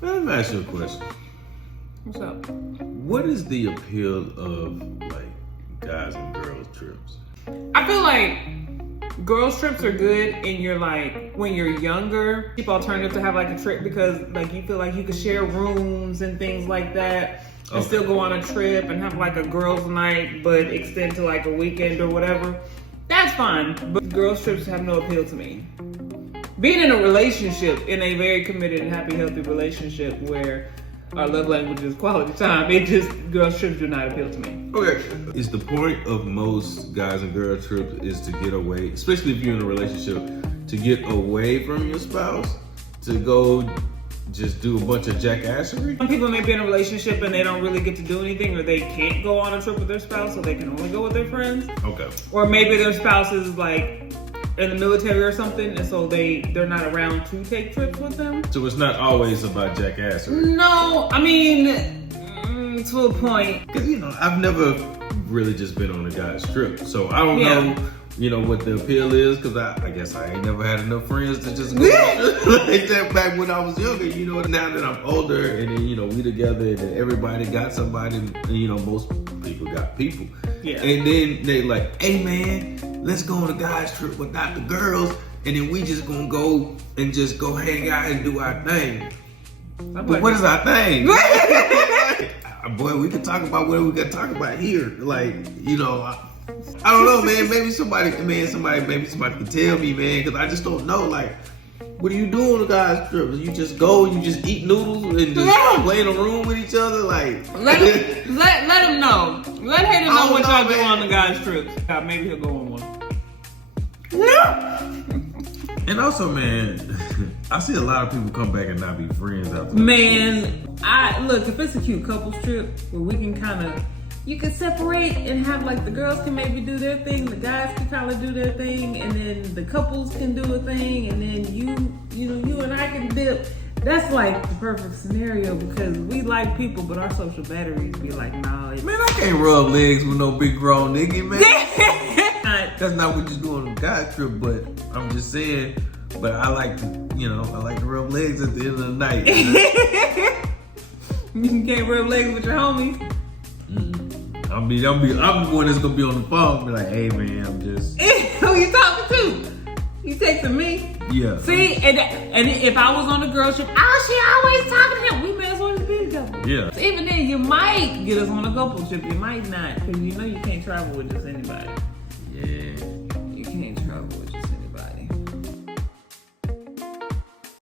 Let me ask you a question. What's up? What is the appeal of like guys and girls trips? I feel like girls trips are good and you're like when you're younger, cheap alternative to have like a trip because like you feel like you could share rooms and things like that and still go on a trip and have like a girls night but extend to like a weekend or whatever. That's fine. But girls trips have no appeal to me. Being in a relationship, in a very committed and happy, healthy relationship where our love language is quality time, girls trips do not appeal to me. Okay. Is the point of most guys and girl trips is to get away, especially if you're in a relationship, to get away from your spouse, to go just do a bunch of jackassery? Some people may be in a relationship and they don't really get to do anything, or they can't go on a trip with their spouse, so they can only go with their friends. Okay. Or maybe their spouse is like in the military or something, and so they're not around to take trips with them. So it's not always about jackassery? No, I mean, to a point. Because, you know, I've never really just been on a guy's trip, so I don't know, you know, what the appeal is, because I guess I ain't never had enough friends to just go like that back when I was younger, you know. Now that I'm older and then, you know, we together and then everybody got somebody, and, you know, most people got people. Yeah. And then they like, hey man, let's go on a guy's trip without the girls, and then we just gonna go and just go hang out and do our thing. But what is our thing? Boy, we can talk about what we can talk about here. Like, you know, I don't know, man. Maybe somebody can tell me, man, because I just don't know. Like, what do you do on a guy's trip? You just go, you just eat noodles and just play in a room with each other, like. Let him know. Let Hayden know what y'all do on the guys' trips. Maybe he'll go on one. And also, man, I see a lot of people come back and not be friends after. Man, look, if it's a cute couples trip where we can kind of, you can separate and have like the girls can maybe do their thing, the guys can kind of do their thing, and then the couples can do a thing, and then you and I can dip. That's like the perfect scenario because we like people, but our social batteries be like, nah. Man, I can't rub legs with no big grown nigga, man. That's not what you do on a guy trip, but I'm just saying. But I like to rub legs at the end of the night. You can't rub legs with your homies. I'm the one that's gonna be on the phone, be like, hey man, I'm just. Who you talking to? You texting me? Yeah. See, and if I was on the girl trip, she always talking to him. We may as well be together. Yeah. So even then, you might get us on a couple trip. You might not, because you know you can't travel with just anybody. Yeah. You can't travel with